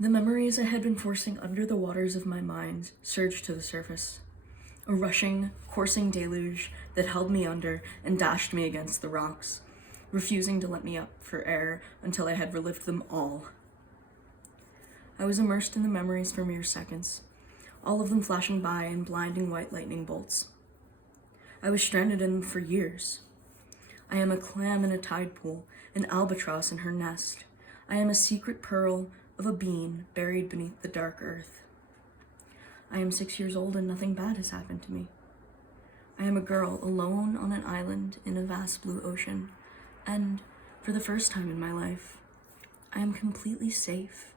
The memories I had been forcing under the waters of my mind surged to the surface. A rushing, coursing deluge that held me under and dashed me against the rocks, refusing to let me up for air until I had relived them all. I was immersed in the memories for mere seconds, all of them flashing by in blinding white lightning bolts. I was stranded in them for years. I am a clam in a tide pool, an albatross in her nest. I am a secret pearl of a being buried beneath the dark earth. I am 6 years old and nothing bad has happened to me. I am a girl alone on an island in a vast blue ocean, and, for the first time in my life, I am completely safe.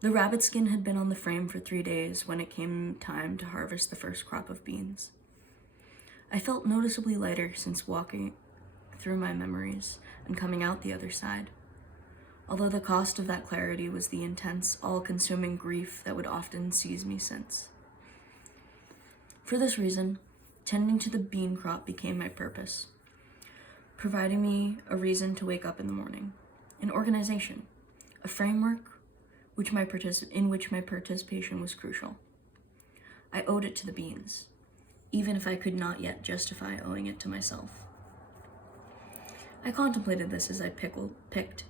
The rabbit skin had been on the frame for 3 days when it came time to harvest the first crop of beans. I felt noticeably lighter since walking through my memories and coming out the other side, although the cost of that clarity was the intense, all-consuming grief that would often seize me since. For this reason, tending to the bean crop became my purpose, providing me a reason to wake up in the morning, an organization, a framework in which my participation was crucial. I owed it to the beans, even if I could not yet justify owing it to myself. I contemplated this as I picked,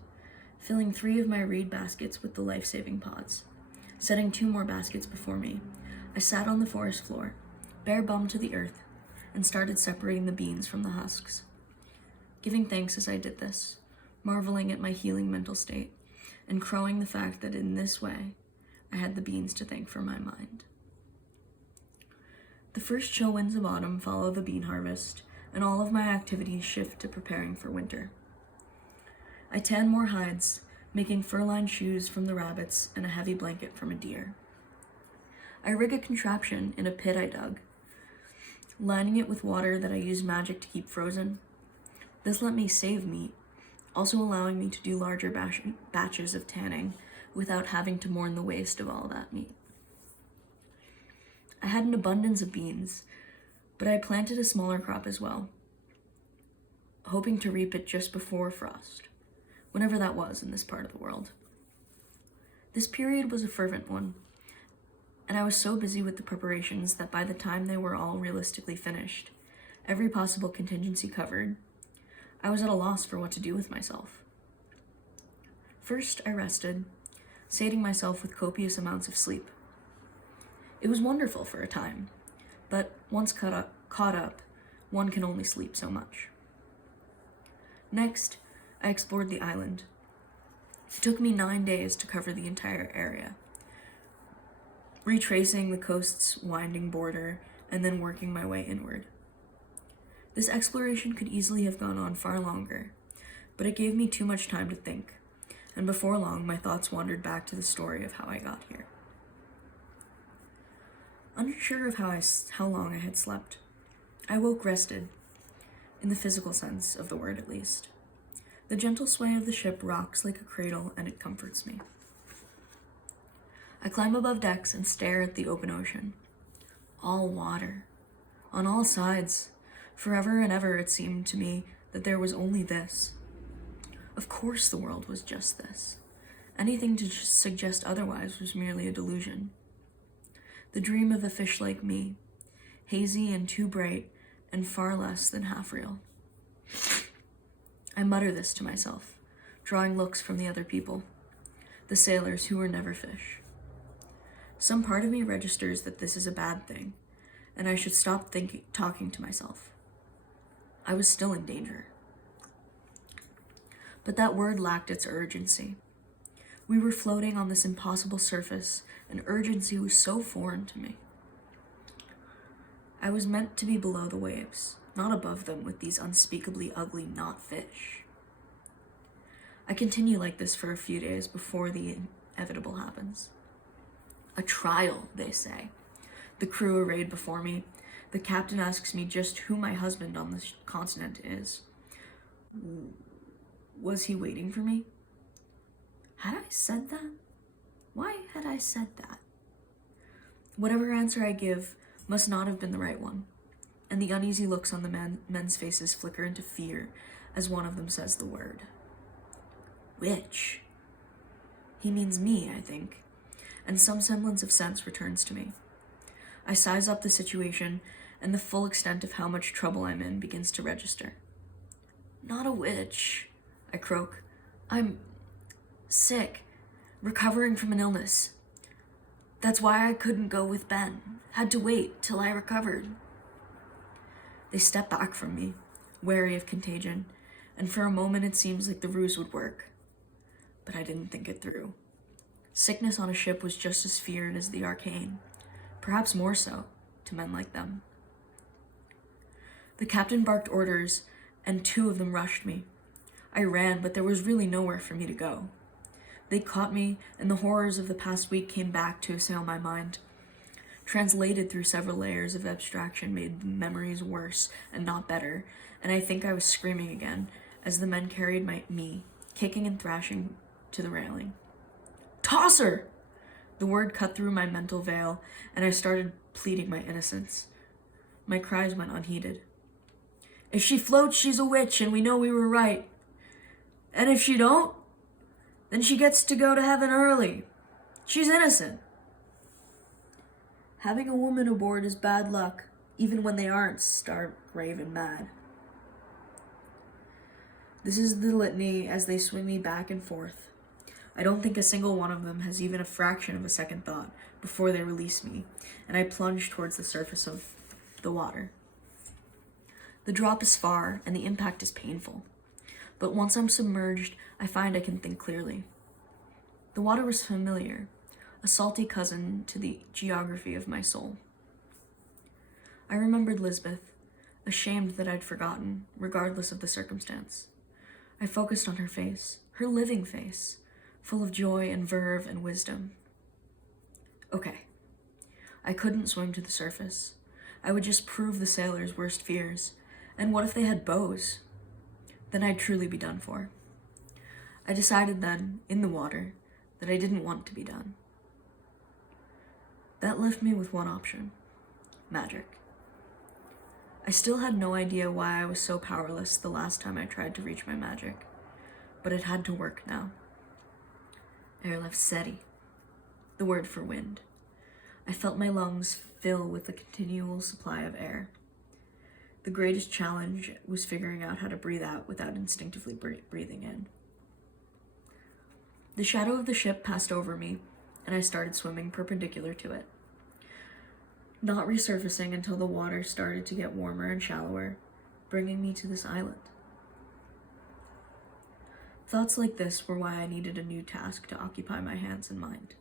filling 3 of my reed baskets with the life-saving pods. Setting 2 more baskets before me, I sat on the forest floor, bare bum to the earth, and started separating the beans from the husks, giving thanks as I did this, marveling at my healing mental state, and crowing the fact that in this way, I had the beans to thank for my mind. The first chill winds of autumn follow the bean harvest, and all of my activities shift to preparing for winter. I tan more hides, making fur-lined shoes from the rabbits and a heavy blanket from a deer. I rig a contraption in a pit I dug, lining it with water that I used magic to keep frozen. This let me save meat, also allowing me to do larger batches of tanning without having to mourn the waste of all that meat. I had an abundance of beans, but I planted a smaller crop as well, hoping to reap it just before frost, whenever that was in this part of the world. This period was a fervent one, and I was so busy with the preparations that by the time they were all realistically finished, every possible contingency covered, I was at a loss for what to do with myself. First, I rested, sating myself with copious amounts of sleep. It was wonderful for a time, but once caught up, one can only sleep so much. Next, I explored the island. It took me 9 days to cover the entire area, retracing the coast's winding border and then working my way inward. This exploration could easily have gone on far longer, but it gave me too much time to think, and before long my thoughts wandered back to the story of how I got here. Unsure of how long I had slept, I woke rested, in the physical sense of the word at least. The gentle sway of the ship rocks like a cradle, and it comforts me. I climb above decks and stare at the open ocean. All water, on all sides. Forever and ever it seemed to me that there was only this. Of course the world was just this. Anything to suggest otherwise was merely a delusion. The dream of a fish like me, hazy and too bright, and far less than half real. I mutter this to myself, drawing looks from the other people, the sailors who were never fish. Some part of me registers that this is a bad thing, and I should stop talking to myself. I was still in danger. But that word lacked its urgency. We were floating on this impossible surface, and urgency was so foreign to me. I was meant to be below the waves, not above them with these unspeakably ugly not fish. I continue like this for a few days before the inevitable happens. A trial, they say. The crew arrayed before me. The captain asks me just who my husband on this continent is. Was he waiting for me? Had I said that? Why had I said that? Whatever answer I give must not have been the right one, and the uneasy looks on the men's faces flicker into fear as one of them says the word. Which? He means me, I think, and some semblance of sense returns to me. I size up the situation, and the full extent of how much trouble I'm in begins to register. Not a witch, I croak. I'm sick, recovering from an illness. That's why I couldn't go with Ben. Had to wait till I recovered. They step back from me, wary of contagion, and for a moment it seems like the ruse would work. But I didn't think it through. Sickness on a ship was just as feared as the arcane, perhaps more so, to men like them. The captain barked orders, and 2 of them rushed me. I ran, but there was really nowhere for me to go. They caught me, and the horrors of the past week came back to assail my mind. Translated through several layers of abstraction made the memories worse and not better, and I think I was screaming again as the men carried me, kicking and thrashing, to the railing. Toss her! The word cut through my mental veil, and I started pleading my innocence. My cries went unheeded. If she floats, she's a witch, and we know we were right. And if she don't, then she gets to go to heaven early. She's innocent. Having a woman aboard is bad luck, even when they aren't stark, grave, and mad. This is the litany as they swing me back and forth. I don't think a single one of them has even a fraction of a second thought before they release me, and I plunge towards the surface of the water. The drop is far, and the impact is painful. But once I'm submerged, I find I can think clearly. The water was familiar, a salty cousin to the geography of my soul. I remembered Lisbeth, ashamed that I'd forgotten, regardless of the circumstance. I focused on her face, her living face, full of joy and verve and wisdom. Okay. I couldn't swim to the surface. I would just prove the sailors' worst fears. And what if they had bows? Then I'd truly be done for. I decided then, in the water, that I didn't want to be done. That left me with one option: magic. I still had no idea why I was so powerless the last time I tried to reach my magic, but it had to work now. Erlefseri, the word for wind. I felt my lungs fill with a continual supply of air. The greatest challenge was figuring out how to breathe out without instinctively breathing in. The shadow of the ship passed over me, and I started swimming perpendicular to it, not resurfacing until the water started to get warmer and shallower, bringing me to this island. Thoughts like this were why I needed a new task to occupy my hands and mind.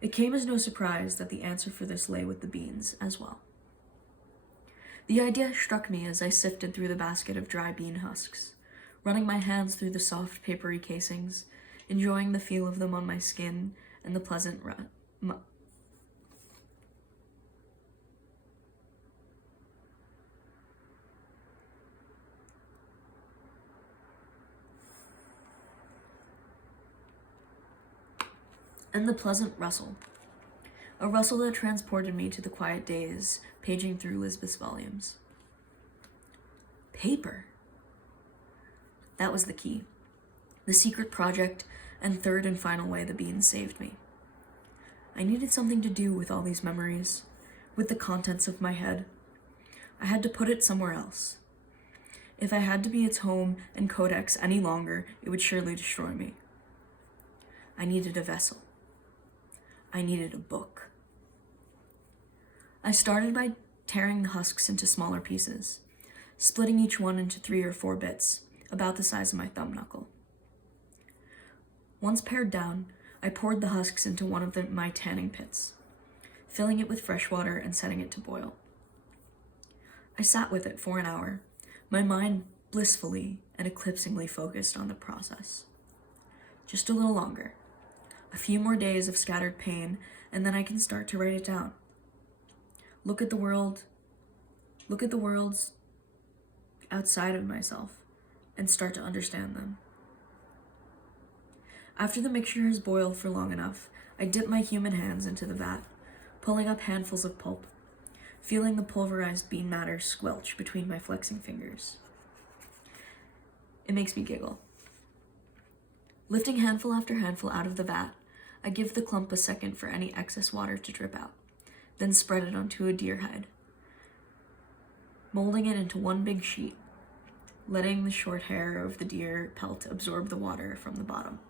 It came as no surprise that the answer for this lay with the beans as well. The idea struck me as I sifted through the basket of dry bean husks, running my hands through the soft, papery casings, enjoying the feel of them on my skin and the pleasant rustle. A rustle that transported me to the quiet days, paging through Lisbeth's volumes. Paper. That was the key. The secret project, and third and final way the beans saved me. I needed something to do with all these memories, with the contents of my head. I had to put it somewhere else. If I had to be its home and codex any longer, it would surely destroy me. I needed a vessel. I needed a book. I started by tearing the husks into smaller pieces, splitting each one into 3 or 4 bits, about the size of my thumb knuckle. Once pared down, I poured the husks into one of my tanning pits, filling it with fresh water and setting it to boil. I sat with it for an hour, my mind blissfully and eclipsingly focused on the process. Just a little longer. A few more days of scattered pain, and then I can start to write it down. Look at the worlds outside of myself, and start to understand them. After the mixture has boiled for long enough, I dip my human hands into the vat, pulling up handfuls of pulp, feeling the pulverized bean matter squelch between my flexing fingers. It makes me giggle. Lifting handful after handful out of the vat, I give the clump a second for any excess water to drip out, then spread it onto a deer hide, molding it into one big sheet, letting the short hair of the deer pelt absorb the water from the bottom.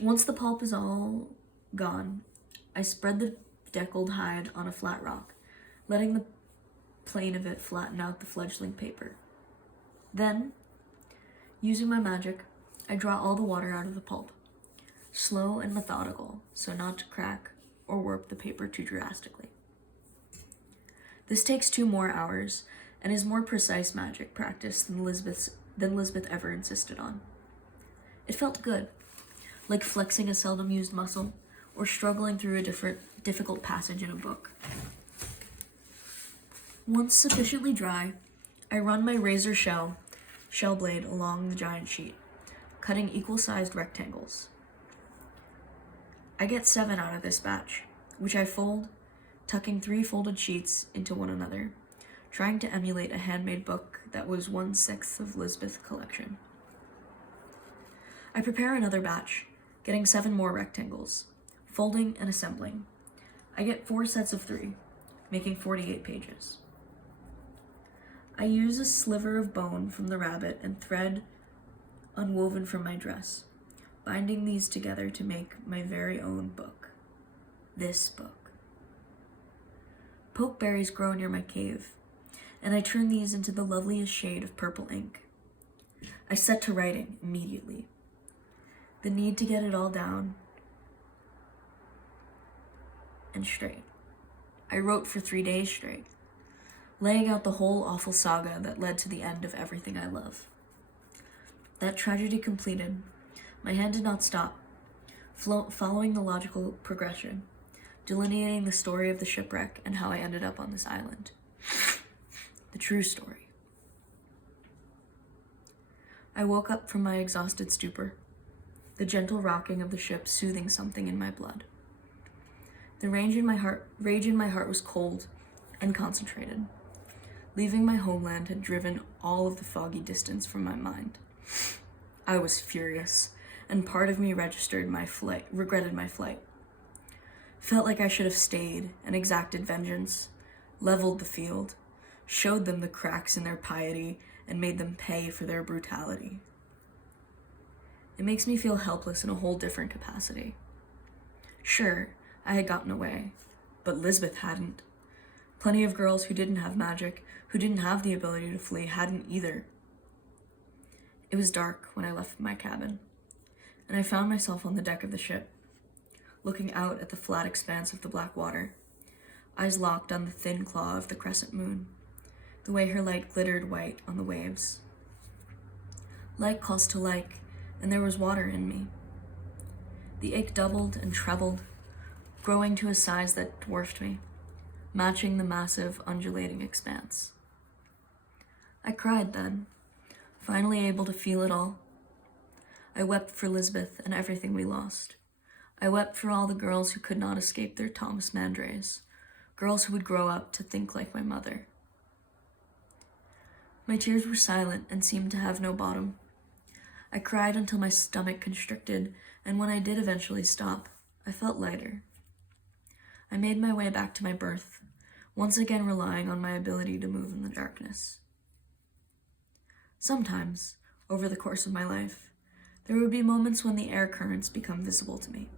Once the pulp is all gone, I spread the deckled hide on a flat rock, letting the plane of it flatten out the fledgling paper. Then, using my magic, I draw all the water out of the pulp, slow and methodical, so not to crack or warp the paper too drastically. This takes 2 more hours and is more precise magic practice than Lisbeth ever insisted on. It felt good, like flexing a seldom used muscle or struggling through a difficult passage in a book. Once sufficiently dry, I run my razor shell blade along the giant sheet, cutting equal-sized rectangles. I get 7 out of this batch, which I fold, tucking 3 folded sheets into one another, trying to emulate a handmade book that was 1/6 of Lisbeth's collection. I prepare another batch, getting 7 more rectangles, folding and assembling. I get 4 sets of 3, making 48 pages. I use a sliver of bone from the rabbit and thread unwoven from my dress, binding these together to make my very own book. This book. Pokeberries grow near my cave, and I turn these into the loveliest shade of purple ink. I set to writing immediately. The need to get it all down and straight. I wrote for 3 days straight, laying out the whole awful saga that led to the end of everything I love. That tragedy completed, my hand did not stop, following the logical progression, delineating the story of the shipwreck and how I ended up on this island. The true story. I woke up from my exhausted stupor, the gentle rocking of the ship soothing something in my blood. The rage in my heart was cold and concentrated. Leaving my homeland had driven all of the foggy distance from my mind. I was furious, and part of me regretted my flight. Felt like I should have stayed and exacted vengeance, leveled the field, showed them the cracks in their piety, and made them pay for their brutality. It makes me feel helpless in a whole different capacity. Sure, I had gotten away, but Lisbeth hadn't. Plenty of girls who didn't have magic, who didn't have the ability to flee, hadn't either. It was dark when I left my cabin, and I found myself on the deck of the ship, looking out at the flat expanse of the black water, eyes locked on the thin claw of the crescent moon, the way her light glittered white on the waves. Like calls to like, and there was water in me. The ache doubled and trebled, growing to a size that dwarfed me, matching the massive, undulating expanse. I cried then, finally able to feel it all. I wept for Lisbeth and everything we lost. I wept for all the girls who could not escape their Thomas Mandrays, girls who would grow up to think like my mother. My tears were silent and seemed to have no bottom. I cried until my stomach constricted, and when I did eventually stop, I felt lighter. I made my way back to my berth, once again relying on my ability to move in the darkness. Sometimes, over the course of my life, there would be moments when the air currents become visible to me,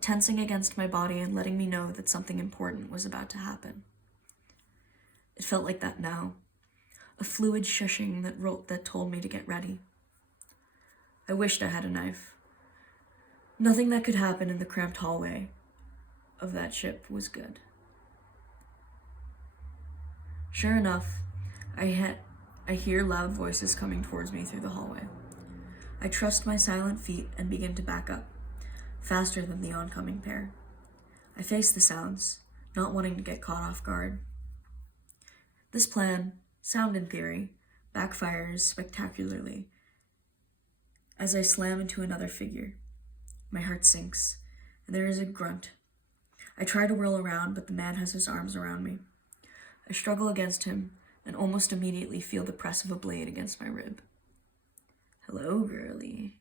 tensing against my body and letting me know that something important was about to happen. It felt like that now, a fluid shushing that told me to get ready. I wished I had a knife. Nothing that could happen in the cramped hallway of that ship was good. Sure enough, I hear loud voices coming towards me through the hallway. I trust my silent feet and begin to back up, faster than the oncoming pair. I face the sounds, not wanting to get caught off guard. This plan, sound in theory, backfires spectacularly as I slam into another figure. My heart sinks, and there is a grunt. I try to whirl around, but the man has his arms around me. I struggle against him, and almost immediately feel the press of a blade against my rib. Hello, girlie.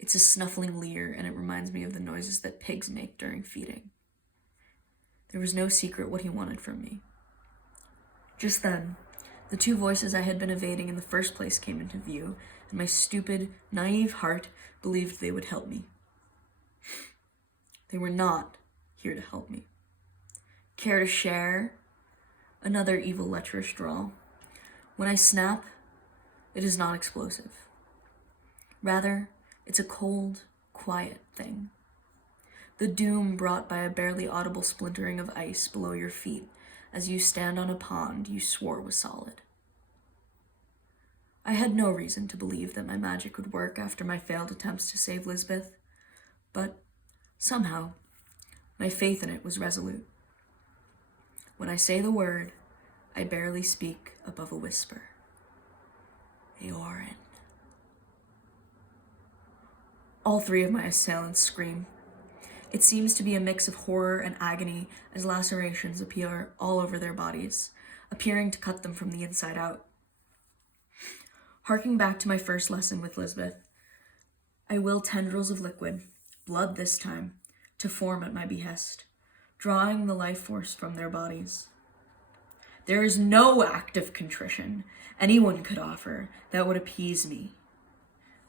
It's a snuffling leer, and it reminds me of the noises that pigs make during feeding. There was no secret what he wanted from me. Just then, the two voices I had been evading in the first place came into view, and my stupid, naive heart believed they would help me. They were not here to help me. Care to share? Another evil, lecherous drawl. When I snap, it is not explosive. Rather, it's a cold, quiet thing. The doom brought by a barely audible splintering of ice below your feet as you stand on a pond you swore was solid. I had no reason to believe that my magic would work after my failed attempts to save Lisbeth, but somehow, my faith in it was resolute. When I say the word, I barely speak above a whisper. Eorin. All three of my assailants scream. It seems to be a mix of horror and agony as lacerations appear all over their bodies, appearing to cut them from the inside out. Harking back to my first lesson with Lisbeth, I will tendrils of liquid, blood this time, to form at my behest, drawing the life force from their bodies. There is no act of contrition anyone could offer that would appease me.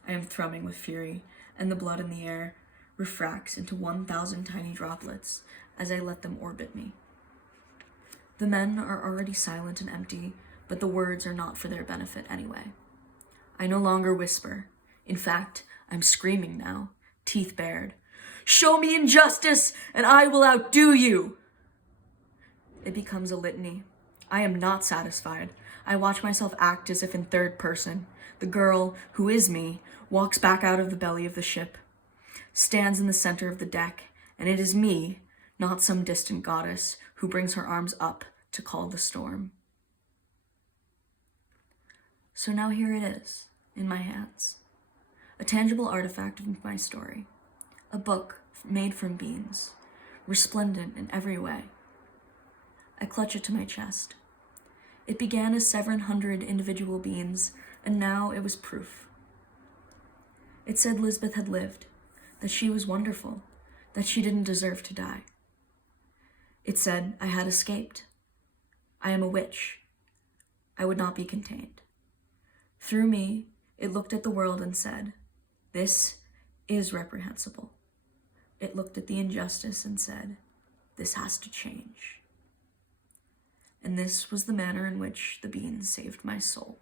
I am thrumming with fury, and the blood in the air refracts into 1,000 tiny droplets as I let them orbit me. The men are already silent and empty, but the words are not for their benefit anyway. I no longer whisper. In fact, I'm screaming now, teeth bared. Show me injustice, and I will outdo you! It becomes a litany. I am not satisfied. I watch myself act as if in third person. The girl, who is me, walks back out of the belly of the ship, stands in the center of the deck, and it is me, not some distant goddess, who brings her arms up to call the storm. So now here it is, in my hands, a tangible artifact of my story, a book made from beans, resplendent in every way. I clutch it to my chest. It began as 700 individual beans, and now it was proof. It said Lisbeth had lived, that she was wonderful, that she didn't deserve to die. It said I had escaped. I am a witch. I would not be contained. Through me, it looked at the world and said, this is reprehensible. It looked at the injustice and said, this has to change. And this was the manner in which the beans saved my soul.